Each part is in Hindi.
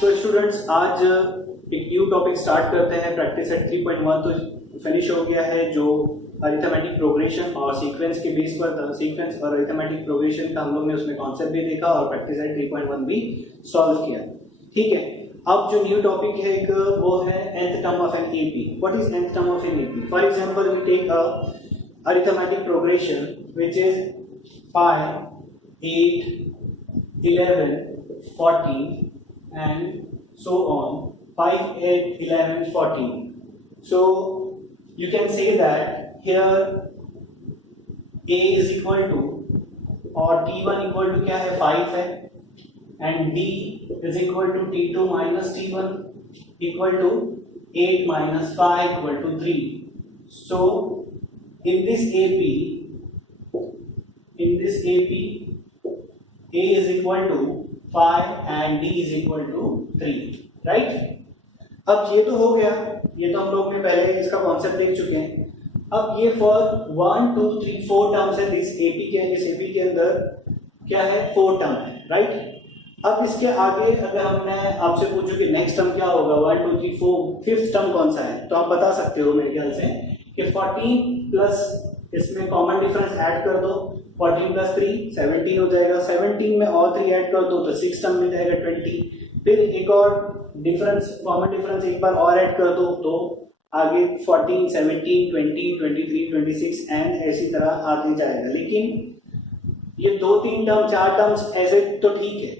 तो स्टूडेंट्स आज एक न्यू टॉपिक स्टार्ट करते हैं। प्रैक्टिस सेट 3.1 तो फिनिश हो गया है, जो अरिथमेटिक प्रोग्रेशन और सीक्वेंस के बेस पर था। सीक्वेंस और अरिथमेटिक प्रोग्रेशन का हम लोग ने उसमें कॉन्सेप्ट भी देखा और प्रैक्टिस सेट 3.1 भी सॉल्व किया। ठीक है, अब जो न्यू टॉपिक है एक वो है nth term of an AP. What is nth term of an AP? For example we take a arithmetic progression which is 5 8 11 14 and so on, 5 8 11 14. So you can say that here a is equal to और t1 equal to क्या है 5 है, and d is equal to t2 minus t1 equal to 8 minus 5 equal to 3. So in this AP a is equal to 5 and d is equal to 3, right? अब ये तो हो गया, ये तो हम लोग ने पहले इसका कॉन्सेप्ट देख चुके हैं। अब ये फॉर 1 2 3 4 टर्म्स है इस एपी के अंदर क्या है 4 टर्म है, राइट? अब इसके आगे अगर हमने आपसे पूछूं कि नेक्स्ट टर्म क्या होगा 1 2 3 4 फिफ्थ टर्म कौन सा है, तो आप बता सकते हो मेरे ख्याल से कि 14 प्लस इसमें कॉमन डिफरेंस ऐड कर दो, 14 प्लस 3 17 हो जाएगा, 17 में और 3 ऐड कर दो तो 6 टर्म मिल जाएगा 20, फिर एक और डिफरेंस कॉमन डिफरेंस एक बार और ऐड कर दो तो आगे 14 17 20 23 26 एंड ऐसी तरह आगे जाएगा। लेकिन ये 2 3 टर्म 4 टर्म्स ऐसे तो ठीक है,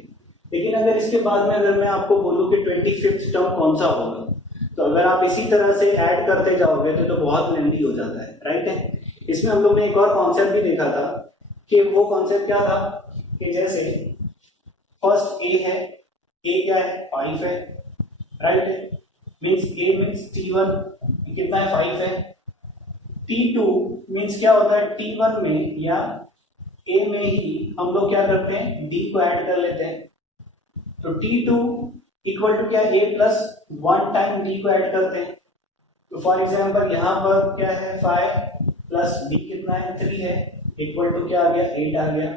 लेकिन अगर इसके बाद में अगर मैं आपको बोलूं कि 25th टर्म कौन सा होगा, तो अगर आप इसी तरह से ऐड करते जाओगे तो बहुत लेंथी हो जाता है, राइट है? इसमें हम लोग ने एक और कॉन्सेप्ट भी देखा था कि वो कॉन्सेप्ट क्या था कि जैसे फर्स्ट ए है, ए क्या है 5 है, राइट है? मींस ए मींस t1 कितना है 5 है, t2 मींस क्या होता है t1 में या a में ही हम लोग क्या करते हैं d को ऐड कर लेते हैं, तो t2 इक्वल टू क्या a प्लस 1 टाइम d को ऐड करते हैं। तो फॉर एग्जांपल यहाँ पर क्या है 5 प्लस d कितना है 3 है, इक्वल टू क्या आ गया 8 आ गया,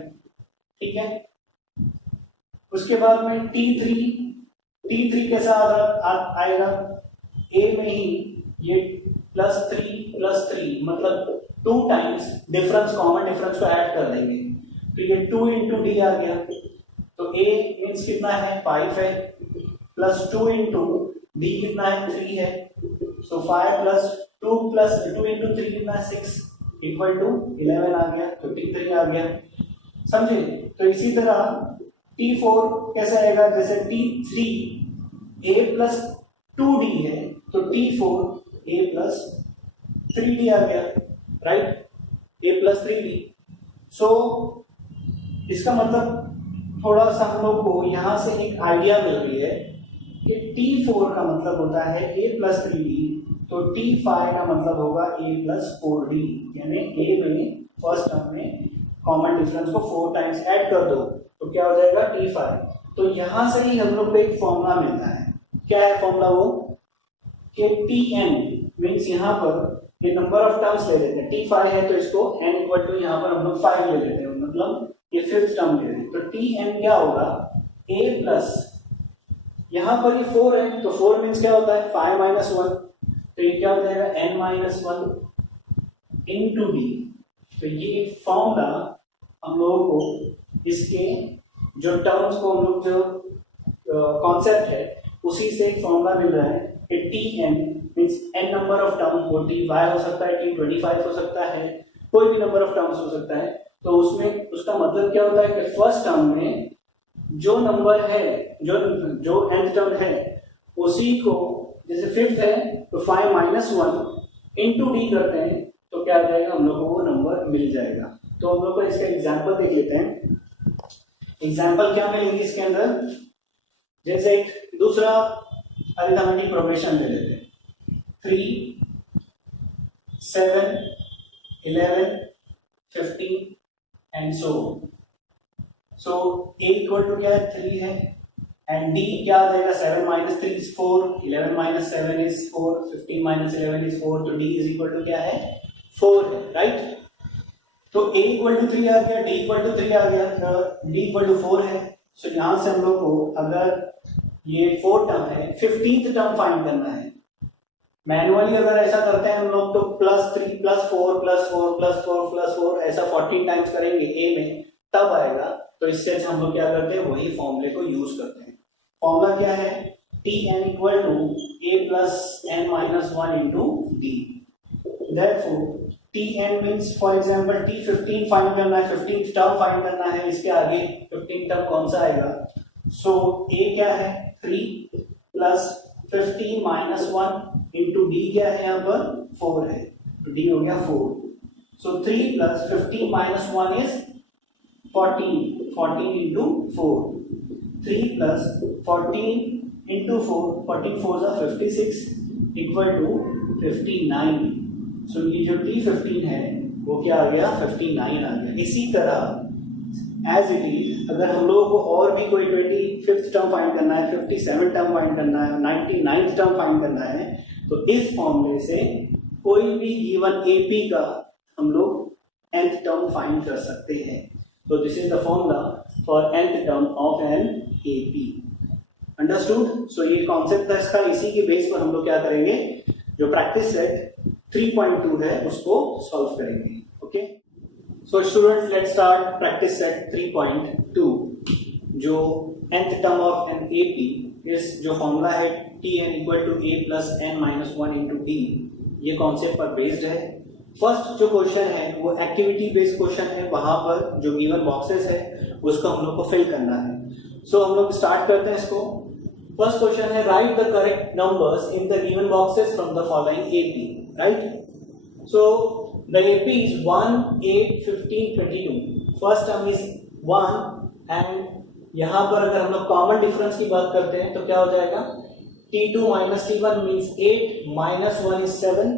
ठीक है? उसके बाद में t3 कैसा आएगा, a में ही ये प्लस 3 मतलब 2 टाइम्स डिफरेंस कॉमन डिफरेंस को ऐड कर देंगे, तो ये 2 इंटू डी आ गया, तो a मीन्स कितना है 5 है प्लस 2 इंटू डी कितना है 3 है, सो 5 प्लस 2 इंटू 3 कितना है 6 इक्वल टू 11 आ गया, तो t3 आ गया, समझे? तो इसी तरह t4 कैसे आएगा, जैसे t3 a प्लस 2d है तो t4 a प्लस 3d आ गया, राइट? a plus 3d। सो इसका मतलब थोड़ा सा हम लोग को यहाँ से एक आइडिया मिल रही है कि t4 का मतलब होता है a प्लस 3d, तो t5 का मतलब होगा a प्लस 4d, यानी a में फर्स्ट टर्म में कॉमन डिफरेंस को 4 टाइम्स ऐड कर दो तो क्या हो जाएगा t5। तो यहाँ से ही हम लोग को एक फॉर्मूला मिलता है, क्या है फॉर्मूला वो कि tn मींस यहाँ पर ये नंबर ऑफ टर्म्स ले लेते हैं, t5 है तो इसको n इक्वल टू यहाँ पर हम लोग 5 ले लेते हैं, मतलब ये फिफ्थ टर्म ले रहे हैं, तो tn क्या होगा a प्लस यहाँ पर ये 4 है तो 4 मींस क्या होता है 5 माइनस 1, तो ये क्या हो जाएगा n माइनस 1 इंटू डी। तो ये फॉर्मूला हम लोगों को इसके जो टर्म्स को हम लोग जो कॉन्सेप्ट है उसी से एक फॉर्मूला मिल रहा है कि tn means n number of term, वो ty हो सकता है, t25 हो सकता है, कोई भी नंबर ऑफ टर्म्स हो सकता है, तो उसमें उसका मतलब क्या होता है कि फर्स्ट टर्म में जो नंबर है जो nth टर्म है उसी को, जैसे फिफ्थ है तो 5 माइनस 1 इंटू डी करते हैं तो क्या आ जाएगा, हम लोग को वो नंबर मिल जाएगा। तो हम लोग को इसका एग्जांपल देख लेते हैं। एग्जांपल क्या मिलेगी इसके अंदर, जैसे एक दूसरा अरिथमेटिक प्रोग्रेशन ले लेते हैं 3 7 11 15 and so a equal to क्या है 3 है, एंड d क्या आ जाएगा 7 minus 3 is 4, 11 minus 7 is 4, 15 minus 11 is 4, तो d इज इक्वल टू क्या है 4 है, राइट? तो a इक्वल टू 3 आ गया, d इक्वल टू 3 आ गया, d इक्वल टू 4 है। सो यहाँ से हम लोग को अगर ये 4 टर्म है, 15th टर्म फाइंड करना है। मैनुअली अगर ऐसा करते हैं हम लोग तो +3 +4 +4 +4 +4 ऐसा 14 टाइम्स करेंगे ए में, तब आएगा। तो इससे हम लोग क्या करते हैं, वही फॉर्मूले को यूज करते हैं। फॉर्मूला क्या है, Tn equal to a + n - 1 into d। Therefore Tn means for example T15 find करना है, 15th टर्म फाइंड करना है, इसके आगे 15 टर्म कौन सा आएगा। सो a क्या है 3 + 15 - 1 इंटू d क्या है यहाँ पर 4 है, तो d हो गया 4। So 3 + 15 - 1 is 14 into 4, 3 + 14 into 4, 14 4 are 56 equal to 59। So ये जो T15 है वो क्या आ गया 59 आ गया। इसी तरह एज इट इज अगर हम लोगों को और भी कोई 25th टर्म फाइंड करना है, 57 टर्म फाइंड करना है, 99th टर्म फाइंड करना है, तो इस फॉर्मूले से कोई भी गिवन AP का हम लोग nth टर्म फाइंड कर सकते हैं। तो this is the formula for nth term of an AP। Understood. So ये कॉन्सेप्ट था इसका, इसी के बेस पर हम लोग क्या करेंगे, जो प्रैक्टिस सेट 3.2 है उसको सॉल्व करेंगे। Okay, so students let's start practice set 3.2। जो nth term of an AP इस जो फॉर्मूला है Tn equal to a + n - 1 into d, ये कॉन्सेप्ट पर बेस्ड है। फर्स्ट जो क्वेश्चन है वो एक्टिविटी बेस्ड क्वेश्चन है, वहां पर जो गिवन बॉक्सेस है उसको हम लोग को फिल करना है। सो हम लोग स्टार्ट करते हैं इसको। फर्स्ट क्वेश्चन है right the correct numbers in the given boxes from the following AP, right. So the AP is 1 8 15 22। First term is 1 and यहाँ पर अगर हम लोग कॉमन डिफरेंस की बात करते हैं तो क्या हो जाएगा, T2 - T1 means 8 - 1 is 7,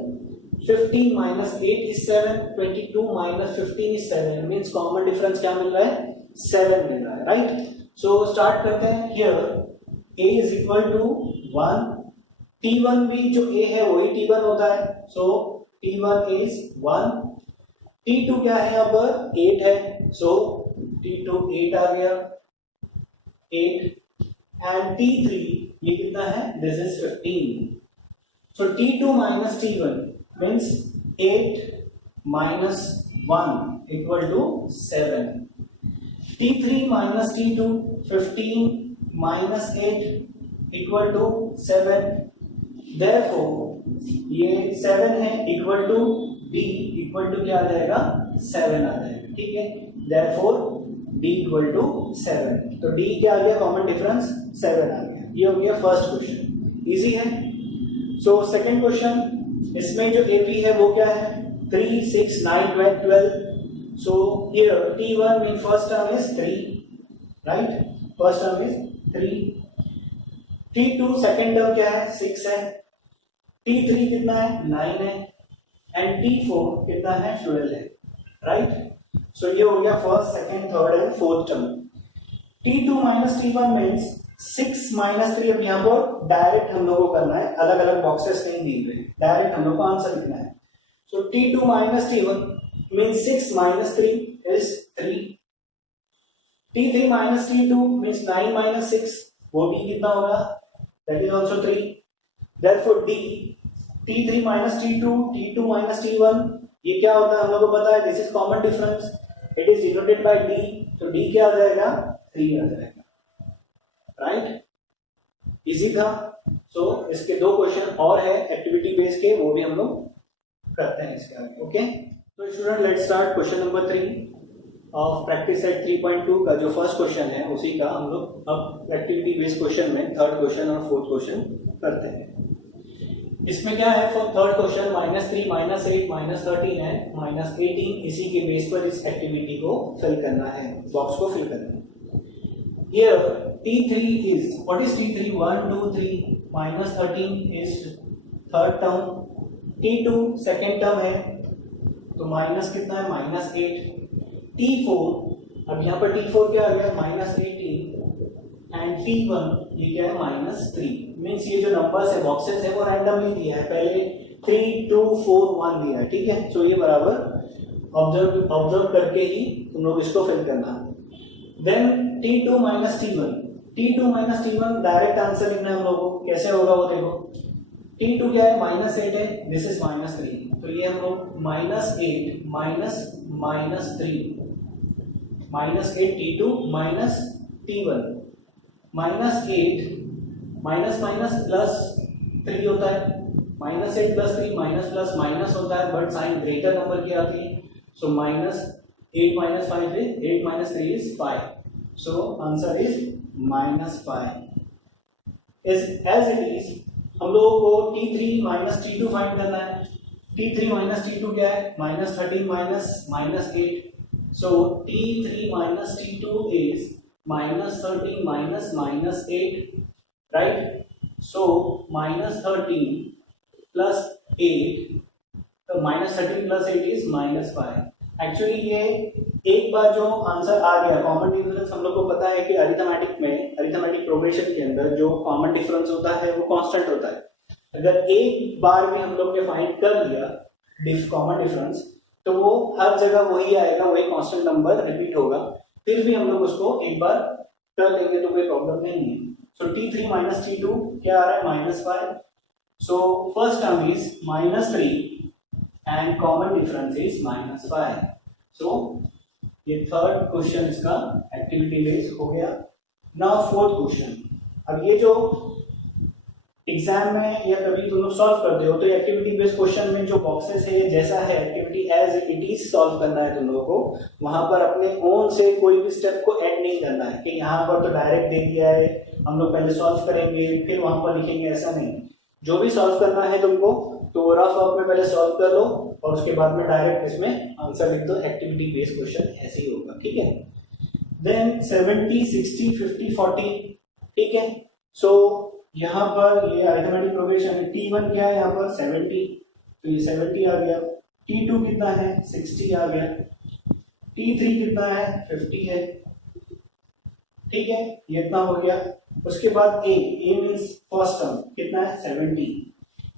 15 - 8 is 7, 22 - 15 is 7, means common difference क्या मिल रहा है 7 मिल रहा है, राइट। सो स्टार्ट करते हैं। Here a is equal to 1, T1 भी जो a है वही T1 होता है, सो T1 is 1, T2 क्या है यहाँ पर 8 है, सो T2 8 आ गया 8, एंड T3 ये कितना है, this is 15। So T2 - T1 means 8 - 1 equal to 7, T3 - T2 15 - 8 equal to 7। Therefore ये 7 है equal to D equal to क्या आ जाएगा 7 आ जाएगा, ठीक है। Therefore D इक्वल टू 7, तो D क्या आ गया कॉमन डिफरेंस 7 आ गया। ये हो गया फर्स्ट क्वेश्चन, इजी है। सो सेकंड क्वेश्चन, इसमें जो AP है वो क्या है 3 6 9 12 12। So here T1 mean first term is 3, right, first term is 3। T2 second term क्या है 6 है, T3 कितना है 9 है, एंड T4 कितना है 12 है, राइट। सो ये हो गया first second third and fourth term. T2 - T1 means 6 - 3। अब यहाँ पर डायरेक्ट हम लोग को करना है, अलग अलग बॉक्सेस नहीं दिए हुए, डायरेक्ट हम लोग को आंसर लिखना है। सो T2 - T1 means 6 - 3 is 3, T3 - T2 means 9 - 6, वो भी कितना होगा, that is also 3। Therefore D T3 - T2 T2 - T1 ये क्या होता है हम लोग को पता है, this is common difference, it is denoted by D, तो D क्या आ जाएगा 3 आ जाएगा, राइट। इजी था। सो इसके दो क्वेश्चन और है एक्टिविटी बेस्ड के, वो भी हम लोग करते हैं इसके आगे। ओके, तो student let's start question number 3 of practice set 3.2 का जो फर्स्ट क्वेश्चन है उसी का हम लोग अब एक्टिविटी बेस्ड क्वेश्चन में थर्ड क्वेश्चन और फोर्थ क्वेश्चन करते हैं। इसमें क्या है, फॉर थर्ड क्वेश्चन -3 -8 -13 है -18, इसी के बेस पर इस एक्टिविटी को फिल करना है, बॉक्स को फिल करना है। Here T3 is, what is T3? 1 2 3 -13 is third term, T2 second term है, तो माइनस कितना है -8, T4 अब यहाँ पर T4 क्या आ गया -18, एंड T1 ये क्या है -3। मीन्स ये जो नंबर्स है बॉक्सेस है वो रैंडमली दिया है, पहले 3 2 4 1 दिया है, ठीक है। सो ये बराबर ऑब्जर्व करके ही तुम लोग इसको फिल करना। Then T2 - T1 T2 minus T1 direct answer लिखना है हम लोगों को, कैसे होगा वो देखो। T2 क्या है, -8 है, दिस इज -3, तो ये हम लोग -8 -3 -8 T2 minus T1 -8 minus minus plus 3 होता है, -8 + 3 माइनस प्लस माइनस होता है, बट साइन ग्रेटर नंबर की आती है, सो -8 - 5 is 8 - 3 is 5, so answer is -5 is as it is। हम लोगों को T3 माइनस T2 फाइंड करना है। T3 माइनस T2 क्या है, -13 -8, so T3 minus T2 is -13 -8, right? So -13 + 8, तो -13 + 8 is -5। एक्चुअली ये एक बार जो आंसर आ गया, कॉमन डिफरेंस हम लोग को पता है कि अरिथमेटिक में, अरिथमेटिक प्रोग्रेशन के अंदर जो कॉमन डिफरेंस होता है वो कांस्टेंट होता है। अगर एक बार भी हम लोग ने फाइंड कर लिया कॉमन डिफरेंस, तो वो हर जगह वही आएगा, वही कांस्टेंट नंबर रिपीट होगा, फिर भी हम लोग उसको एक बार कर लेंगे तो कोई प्रॉब्लम नहीं है। सो T3 माइनस T2 क्या आ रहा है, -5, so first term is -3 and common difference is -5, so ये थर्ड क्वेश्चन इसका एक्टिविटी बेस्ड हो गया। नाउ फोर्थ क्वेश्चन, अब ये जो एग्जाम में या कभी तुम लोग सॉल्व करते हो तो एक्टिविटी बेस्ड क्वेश्चन में जो बॉक्सेस है, ये जैसा है activity as it is solve करना है तुम लोगों को, वहां पर अपने ओन से कोई भी स्टेप को ऐड नहीं करना है कि यहाँ पर तो डायरेक्ट दे दिया है, हम लोग पहले सॉल्व करेंगे फिर वहां पर लिखेंगे, ऐसा नहीं। जो भी सॉल्व करना है तुमको तो रफ वर्क में पहले सॉल्व कर लो और उसके बाद में डायरेक्ट इसमें आंसर लिख दो, एक्टिविटी बेस्ड क्वेश्चन ऐसे ही होगा, ठीक है। देन 70 60 50 40, ठीक है। सो यहाँ पर ये अरिथमेटिक प्रोग्रेशन है, T1 क्या है यहाँ पर 70, तो ये 70 आ गया, T2 कितना है 60 आ गया, T3 कितना है 50 है, ठीक है, ये इतना हो गया। उसके बाद A मींस फर्स्ट टर्म कितना है 70,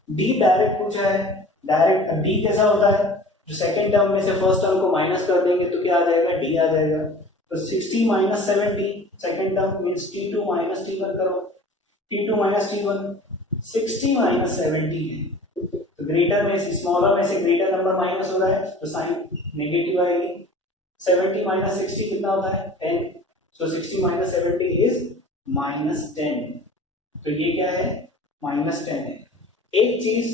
D डायरेक्ट पूछा है, डायरेक्ट D कैसा होता है, जो सेकंड टर्म में से फर्स्ट टर्म को माइनस कर देंगे तो क्या आ जाएगा, D आ जाएगा। तो 60 - 70 second term means T2 - T1 करो, T2 - T1 60 - 70 है, तो ग्रेटर में से स्मॉलर में से ग्रेटर नंबर माइनस हो रहा है तो साइन नेगेटिव आएगी। 70 - 60 कितना होता है 10, सो 60 - 70 इज -10, तो ये क्या है -10 है। एक चीज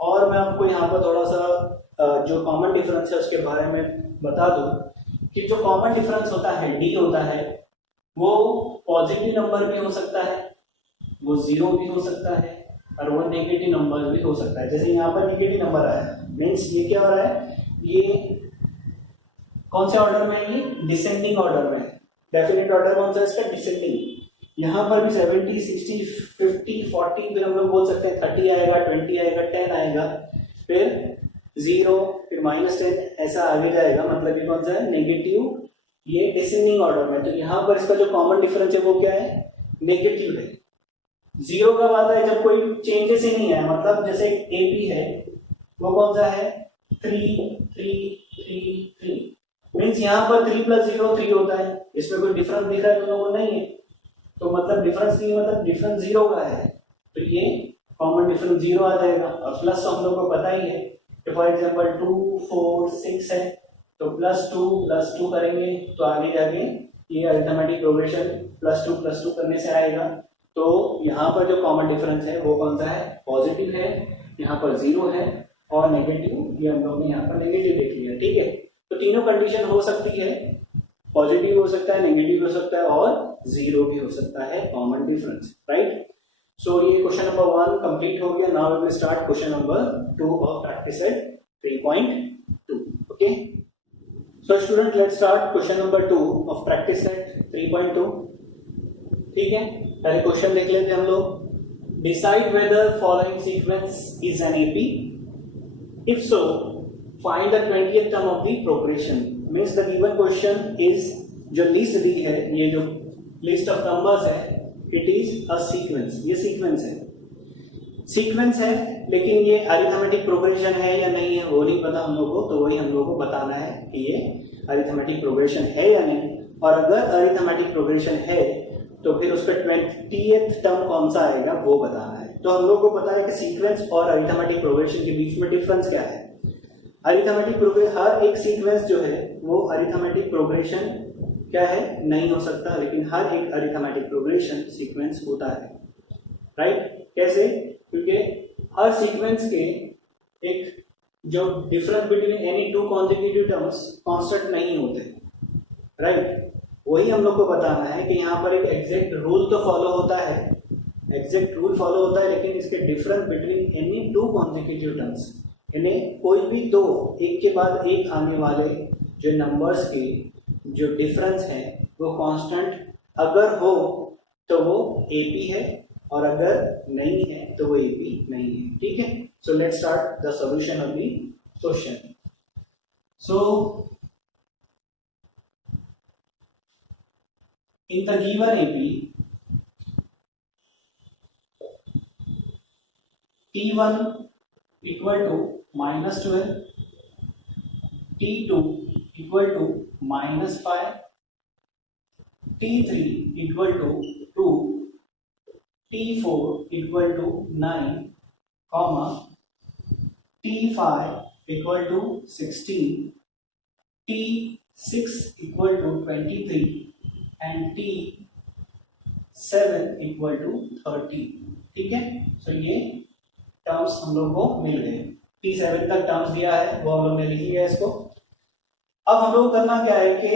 और मैं आपको यहाँ पर थोड़ा सा जो कॉमन डिफरेंस है उसके बारे में बता दूं कि जो कॉमन डिफरेंस होता है D होता है, वो पॉजिटिव नंबर भी हो सकता है, वो 0 भी हो सकता है और वो नेगेटिव नंबर भी हो सकता है। जैसे यहाँ पर नेगेटिव नंबर आया है, मीन्स ये क्या हो रहा है, ये कौन से ऑर्डर में है, ये डिसेंडिंग ऑर्डर में है। डेफिनेट ऑर्डर कौन सा है इसका, डिसेंडिंग। यहाँ पर भी 70 60 50 40, फिर हम लोग बोल सकते हैं 30 आएगा, 20 आएगा, 10 आएगा, फिर 0, फिर -10, ऐसा आगे जाएगा, मतलब ये कौन सा है नेगेटिव, ये डिसेंडिंग ऑर्डर में। तो यहाँ पर इसका जो कॉमन डिफरेंस है वो क्या है, नेगेटिव है। 0 कब आता है, जब कोई चेंजेस ही नहीं है, मतलब जैसे AP है वो कौन सा है 3 3 3 3, मीन्स यहाँ पर 3 + 0 3 होता है, इसमें कोई डिफरेंस दिख रहा है तुम लोगों को, नहीं है, तो मतलब डिफरेंस नहीं, मतलब डिफरेंस 0 का है, तो ये कॉमन डिफरेंस 0 आ जाएगा। और प्लस हम लोग को पता ही है कि फॉर एग्जांपल 2 4 6 है, तो +2 करेंगे तो आगे जाके ये अरिथमेटिक प्रोग्रेशन +2 करने से आएगा। तो यहाँ पर जो कॉमन डिफरेंस है वो कौन सा है, पॉजिटिव है, यहाँ पर 0 है, और नेगेटिव, ये हम लोग ने यहाँ पर नेगेटिव देख लिया, ठीक है। तो तीनों कंडीशन हो सकती है, पॉजिटिव हो सकता है, नेगेटिव हो सकता है और 0 भी हो सकता है कॉमन डिफरेंस, राइट। सो ये क्वेश्चन नंबर 1 कंप्लीट हो गया। Now we will start question number 2 of practice set 3.2, okay. So student, let's start question number 2 of practice set 3.2, ठीक है। पहले क्वेश्चन देख लेते हैं हम लोग। Decide whether following sequence is an AP, if so find the 20th term of the progression. Means the given question is, जो लिस्ट दी है, ये जो लिस्ट ऑफ नंबर्स है, इट इज अ सीक्वेंस, ये सीक्वेंस है, सीक्वेंस है, लेकिन ये अरिथमेटिक प्रोग्रेशन है या नहीं है वो नहीं पता हम लोग को, तो वही हम लोग को बताना है कि ये अरिथमेटिक प्रोग्रेशन है या नहीं। और अगर अरिथमेटिक प्रोग्रेशन है तो फिर उसका 20th टर्म कौन सा आएगा वो बताना है। तो हम लोग को पता है कि सीक्वेंस और अरिथमेटिक प्रोग्रेशन के बीच में डिफरेंस क्या है। अरिथमेटिक प्रोग्रेशन, हर एक सीक्वेंस जो है वो अरिथमेटिक प्रोग्रेशन क्या है नहीं हो सकता, लेकिन हर एक अरिथमेटिक प्रोग्रेशन सीक्वेंस होता है, राइट। कैसे? क्योंकि हर सीक्वेंस के एक जो difference between any two consecutive terms constant नहीं होते, राइट। वही हम लोग को बताना है कि यहाँ पर एक एग्जैक्ट रूल तो फॉलो होता है, एग्जैक्ट रूल फॉलो होता है, लेकिन इसके difference between any two consecutive terms, यानी कोई भी दो एक के बाद एक आने वाले जो नंबर्स के जो डिफरेंस है वो कांस्टेंट अगर हो तो वो एपी है, और अगर नहीं है तो वो एपी नहीं है, ठीक है। So let's start the solution of the question. So in the given AP, T1 equal to -12, T2 equal to -5, T3 equal to 2, T4 equal to 9, comma, T5 equal to 16, T6 equal to 23, and T7 equal to 30, ठीक है। सो ये टर्म्स हम लोग को मिल गए, T7 तक टर्म्स दिया है वो हम लोग ने लिख लिया इसको। अब हम लोग करना क्या है कि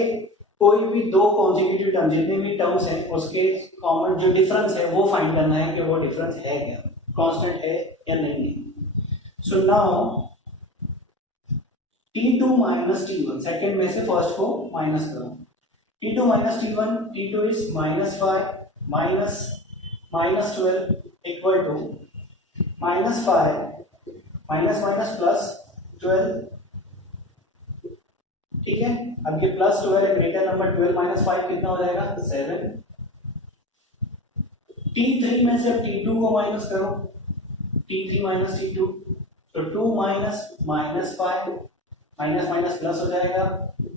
कोई भी दो कॉन्सेक्यूटिव टर्म जितने भी टर्म्स हैं उसके कॉमन जो डिफरेंस है वो फाइंड करना है कि वो डिफरेंस है क्या, कांस्टेंट है या नहीं है। So now T2 minus T1, second में से फर्स्ट को माइनस करो। T2 minus T1, T2 is -5 minus -12 equal to -5 minus minus plus 12, ठीक है। अब ये प्लस 12 है, ग्रेटर नंबर 12 माइनस 5 कितना हो जाएगा 7। T3 में से अब T2 को माइनस करो, T3 माइनस T2, तो 2 माइनस -5 माइनस माइनस प्लस हो जाएगा,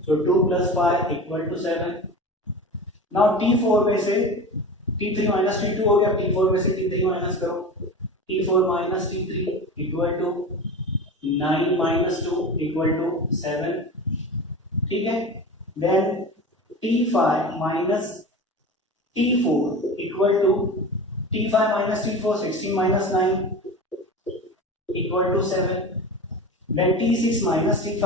so 2 plus 5 equal to 7। Now T4 में से T3 minus T2 हो गया, T4 में से T3 माइनस करो, T4 minus T3 equal to 9 minus 2 equal to 7, ठीक है। Then T5 minus T4 equal to T5 minus T4 16 minus 9 equal to 7। Then T6 minus T5,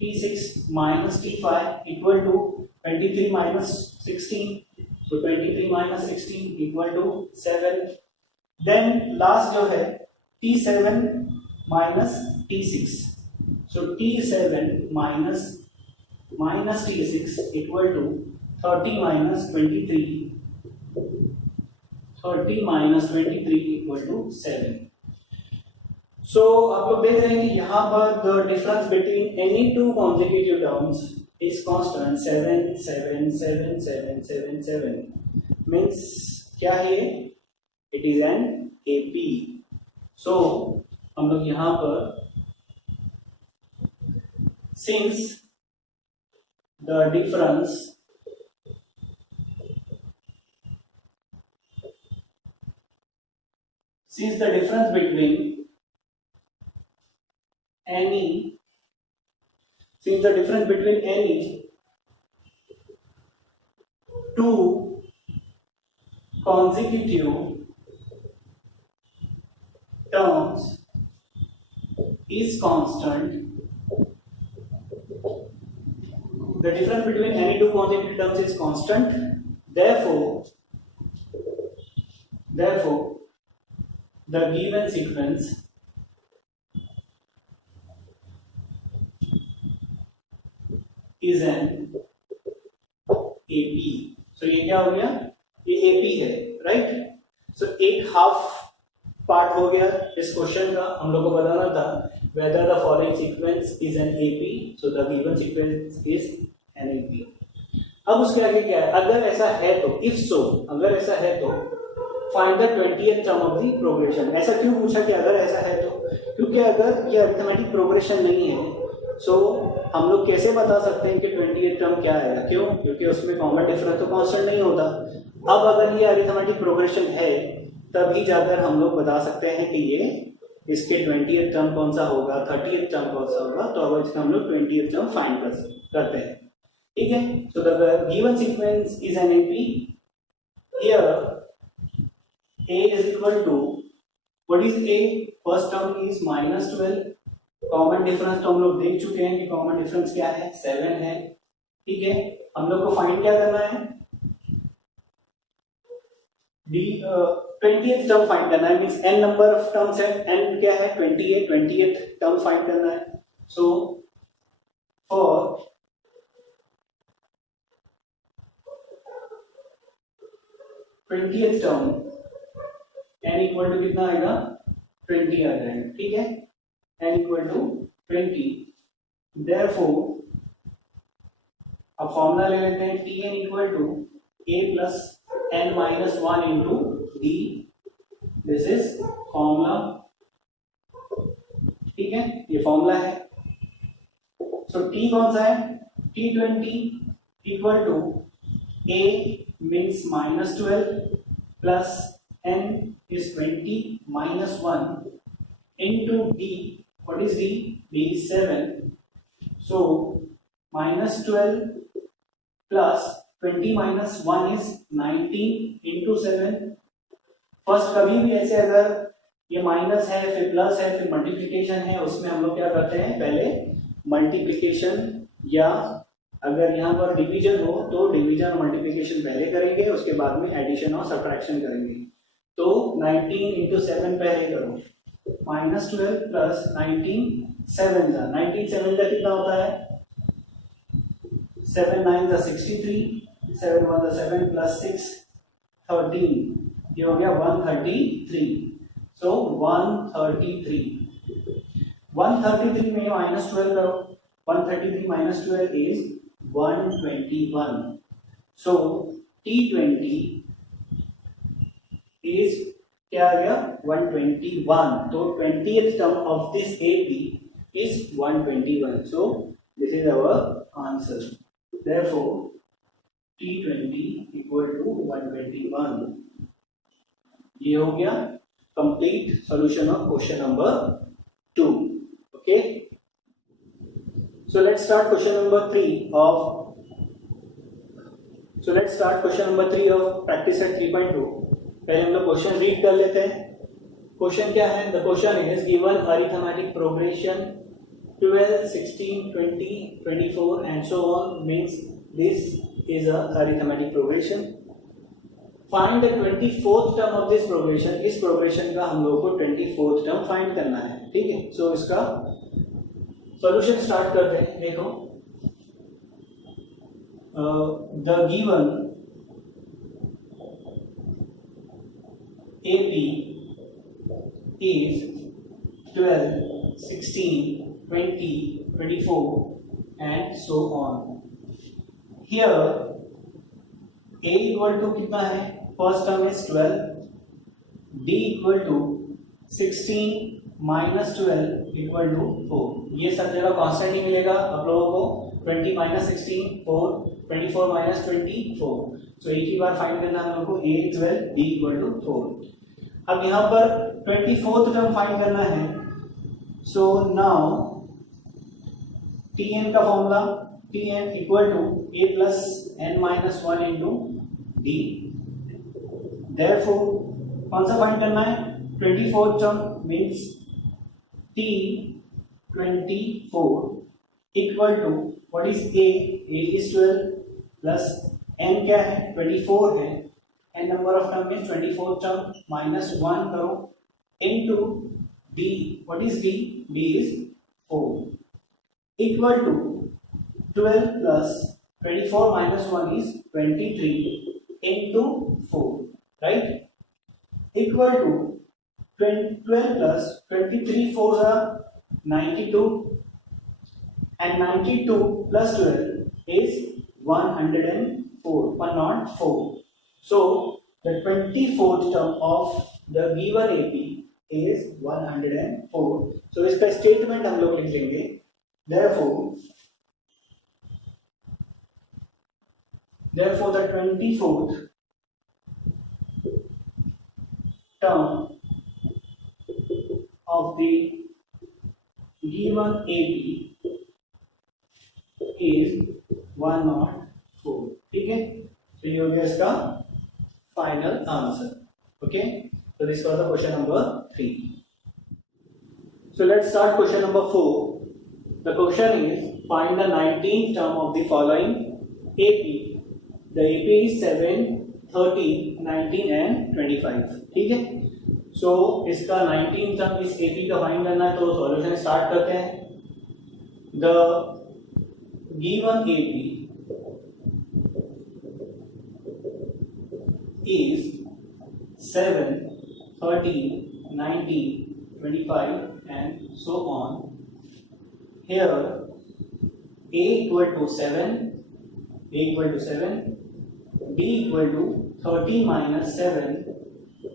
T6 minus T5 equal to 23 minus 16, so 23 minus 16 equal to 7। Then last जो है T7 minus T6, so T7 minus T6 equal to 30 minus 23, 30 minus 23 equal to 7। सो आप लोग देख रहे हैं कि यहाँ पर the difference between any two consecutive terms is constant 7 7 7 7 7 7, means क्या है, इट इज एन एपी। सो हम लोग यहाँ पर since the difference between since the difference between any two consecutive terms is constant, the difference between any two consecutive terms is constant, therefore the given sequence is an AP। so ये क्या हो गया, ये AP है, राइट। सो एक हाफ पार्ट हो गया इस क्वेश्चन का, हम लोग को बताना था whether the following sequence is an AP, so the given sequence is an AP। अब उसके आगे क्या है, अगर ऐसा है तो if so, अगर ऐसा है तो find the 20th term of the progression. ऐसा क्यों पूछा कि अगर ऐसा है तो, क्योंकि अगर ये अरिथमेटिक प्रोग्रेशन नहीं है सो हम लोग कैसे बता सकते हैं कि 20th टर्म क्या आएगा, क्यों, क्योंकि उसमें कॉमन डिफरेंस तो कांस्टेंट नहीं होता, अब अगर ये अरिथमेटिक प्रोग्रेशन है तभी जाकर हम लोग बता सकते हैं कि ये इसके 20th टर्म कौन सा होगा, 30th टर्म कौन सा होगा। तो अब इसका हम लोग 20th टर्म फाइंड करते हैं, ठीक है। So the given sequence is an AP. Here a is equal to, what is a? First term is -12। Common difference तो हम लोग देख चुके हैं कि कॉमन डिफरेंस क्या है, 7 है, ठीक है। हम लोग को फाइंड क्या करना है, डी 20th टर्म फाइंड करना है, means n number of terms है, n क्या है 28th टर्म फाइंड करना है। So for twentieth term n equal to कितना आएगा, 20 आ जाएगा, ठीक है। n इक्वल टू 20, देयरफॉर अब फॉर्मूला ले लेते हैं, Tn equal to a plus n minus 1 into d, this is formula, ठीक है, ये फॉर्मूला है। सो t कौन सा है, T20 equal to a means -12 plus n is 20 minus 1 into d, what is d? d is 7, so -12 plus 20 minus 1 is 19 into 7। First कभी भी ऐसे अगर ये माइनस है फिर प्लस है फिर मल्टीप्लिकेशन है, उसमें हम लोग क्या करते हैं, पहले मल्टीप्लिकेशन या अगर यहाँ पर डिवीजन हो तो डिवीजन और मल्टीप्लिकेशन पहले करेंगे, उसके बाद में एडिशन और सब्ट्रैक्शन करेंगे। तो 19 इंटू 7 पहले करो, -12 प्लस 19 7 जा 19 7 का कितना होता है, 7 9 जा 63, 7 1 जा 7 प्लस 6 13, ये हो गया 133। सो 133 में -12 करो, 133 minus 12 is 121। So T20 is क्या आ गया, 121। तो 20th term of this AP is 121। So this is our answer, therefore T20 equal to 121। ये हो गया complete solution of question number 2। okay, so let's start question number 3 of practice set 3.2। पहले हम लोग क्वेश्चन रीड कर लेते हैं। क्वेश्चन क्या है, the question is given arithmetic progression 12 16 20 24 and so on, means this is a arithmetic progression. Find the 24th term of this progression. इस प्रोग्रेशन का हम लोग को 24th टर्म फाइंड करना है, ठीक है। सो इसका सॉल्यूशन स्टार्ट करते हैं। देखो, the given AP is 12, 16, 20, 24 and so on. Here A equal to कितना है, first term is 12, D equal to 16 minus 12 equal to 4। ये सब जगह कांस्टेंट ही मिलेगा आप लोगों को, 20 minus 16 4, 24 minus 24। सो एक ही बार फाइंड करना हम लोग को, A 12 D equal to 4। अब यहाँ पर 24th टर्म फाइंड करना है। सो नाउ Tn का formula, Tn equal to A plus n minus 1 into D। Therefore कौन सा फाइंड करना है, 24th term means T24 equal to what is A? A is 12 plus n क्या है, 24 है, n number of term means 24th term minus 1 करो into D, what is D? D is 4 equal to 12 plus 24 minus 1 is 23 into 4, right, equal to 12 plus 23 4 are 92 and 92 plus 12 is 104। So the 24th term of the given AP is 104। So इसका स्टेटमेंट हम लोग लिख लेंगे, therefore the 24th term of the given AP is 104. ठीक है, तो ये हो गया इसका final answer. Okay, so this was the question number 3. So let's start question number 4. The question is find the 19th term of the following AP. The AP is 7, 13, 19 and 25. ठीक है, so इसका 19th term इस AP का फाइंड करना है, तो सॉल्यूशन स्टार्ट करते हैं. The given AP is 7, 13, 19, 25 and so on. Here A equal to 7, B equal to 13 minus 7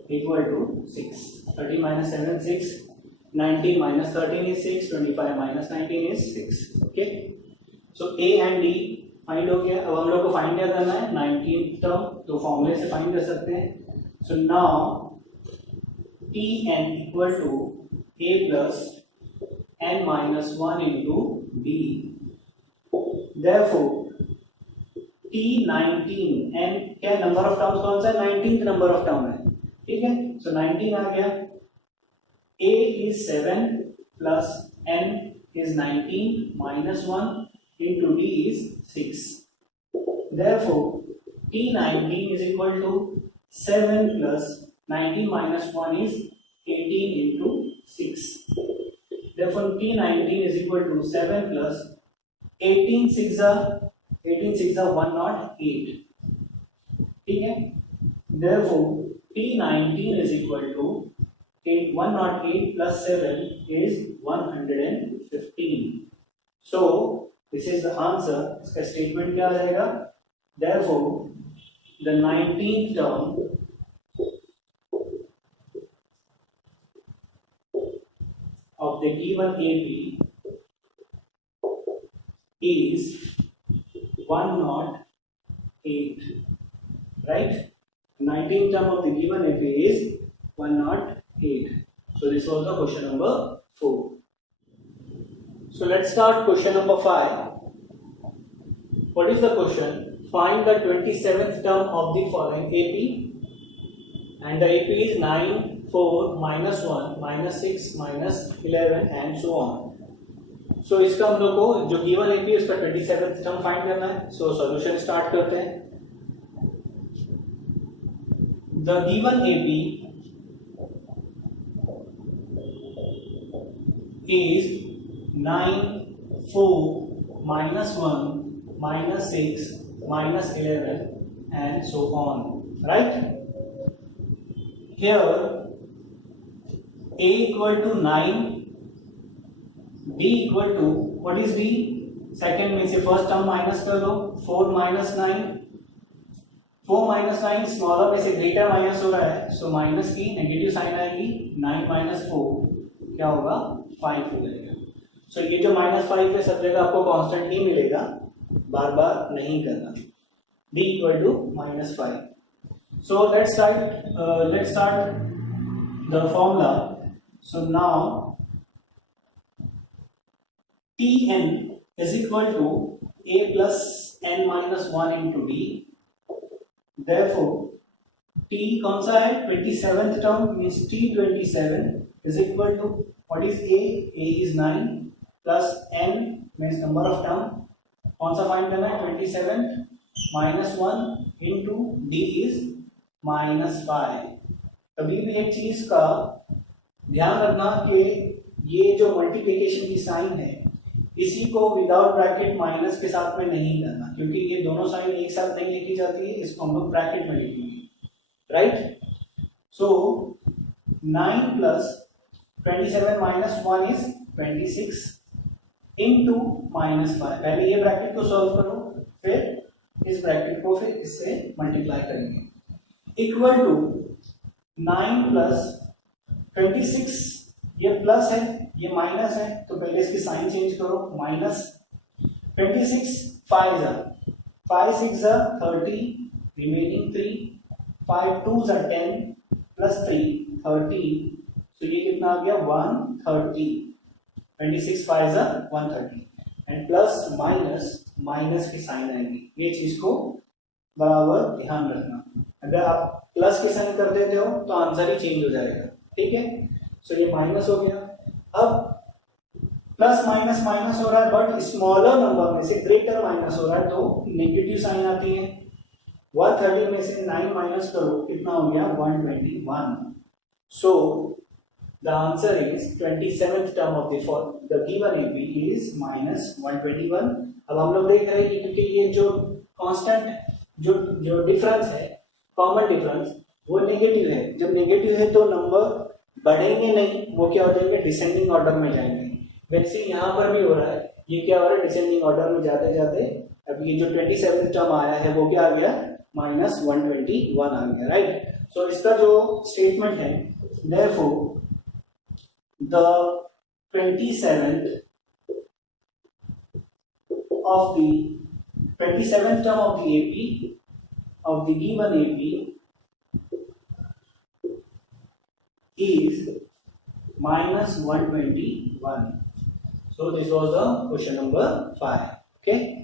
equal to 6. 13 minus 7 6, 19 minus 13 is 6, 25 minus 19 is 6. Okay, so A and D find हो गया. अब हम लोग को फाइंड क्या करना है, 19th टर्म, तो फॉर्मूले से फाइंड कर सकते हैं. So now Tn equal to A plus n minus 1 into B. Therefore T19 n क्या नंबर ऑफ टर्म्स कौन सा है, 19th नंबर ऑफ टर्म है. ठीक है, सो 19 आ गया. A is 7 plus n is 19 minus 1 into D is 6. Therefore T19 is equal to 7 plus 19 minus 1 is 18 into 6. Therefore T19 is equal to 7 plus 18 6 are 108. ठीक है, therefore T19 is equal to 108 plus 7 is 115. So this is the answer. इसका स्टेटमेंट क्या आ जाएगा, therefore the 19th term of the given AP is 108. Right, 19th term of the given AP is 108. So this was the question number 4. So let's start question number 5. What is the question? Find the 27th term of the following AP, and the AP is 9, 4, minus 1, minus 6, minus 11 and so on. So इसका हम लोग को जो given AP है उसका 27th term फाइंड करना है. So solution स्टार्ट करते हैं. The given AP is 9, 4, minus 1, minus 6, minus 11 and so on. Right? Here A equal to 9, D equal to, what is D? Second में से first term minus कर दो. 4 minus 9, 4 minus 9 स्मॉलर में से ग्रेटर माइनस हो रहा है, सो माइनस की नेगेटिव साइन आएगी. 9 minus 4 क्या होगा, 5 हो जाएगा. सो ये जो -5 है सब जगह आपको कांस्टेंट ही मिलेगा, बार बार नहीं करना. D equal to -5. So let's start the formula. So now Tn is equal to A plus n minus 1 into D. Therefore T कौन सा है, 27th term means T27 is equal to, what is A? A is 9 plus n means number of term. कौन सा फाइंड करना है, 27 minus 1 into D is -5. कभी भी एक चीज का ध्यान रखना कि ये जो मल्टीप्लिकेशन की साइन है इसी को विदाउट ब्रैकेट माइनस के साथ में नहीं करना, क्योंकि ये दोनों साइन एक साथ नहीं लिखी जाती है, इसको हम लोग ब्रैकेट में लिखेंगे. Right, so 9 plus 27 minus 1 is 26 into -5. पहले ये ब्रैकेट को सॉल्व करो, फिर इस ब्रैकेट को फिर इससे मल्टीप्लाई करेंगे. इक्वल टू 9 plus 26, ये प्लस है ये माइनस है, तो पहले इसकी साइन चेंज करो. माइनस 26 5 5 6 30 रिमेनिंग 3 5 2 10 प्लस 3 13, तो ये कितना आ गया 130, 26 5 130, एंड प्लस माइनस माइनस की साइन आएगी, ये चीज को बराबर ध्यान रखना। अगर आप प्लस के साइन कर देते हो तो आंसर ही चेंज हो जाएगा, ठीक है। सो ये माइनस हो गया। अब प्लस माइनस माइनस हो रहा है, बट स्मॉलर नंबर में से ग्रेटर माइनस हो रहा है तो नेगेटिव साइन आती है। 130 में से 9 माइनस करो, कितना हो गया 121। So the answer is 27th term of the given AP is minus 121। अब हम लोग देख रहे हैं क्योंकि ये जो कांस्टेंट जो डिफरेंस है, कॉमन डिफरेंस, वो नेगेटिव है। जब नेगेटिव है तो नंबर बढ़ेंगे नहीं, वो क्या हो जाएंगे, डिसेंडिंग ऑर्डर में जाएंगे। वैसे यहाँ पर भी हो रहा है, ये क्या हो रहा है, डिसेंडिंग ऑर्डर में जाते जाते अब ये जो 27th टर्म आया है वो क्या आ गया, माइनस 121 आ गया, राइट। सो इसका जो स्टेटमेंट है, therefore the 27th term of the AP of the given AP is minus 121. So this was the question number 5. Okay.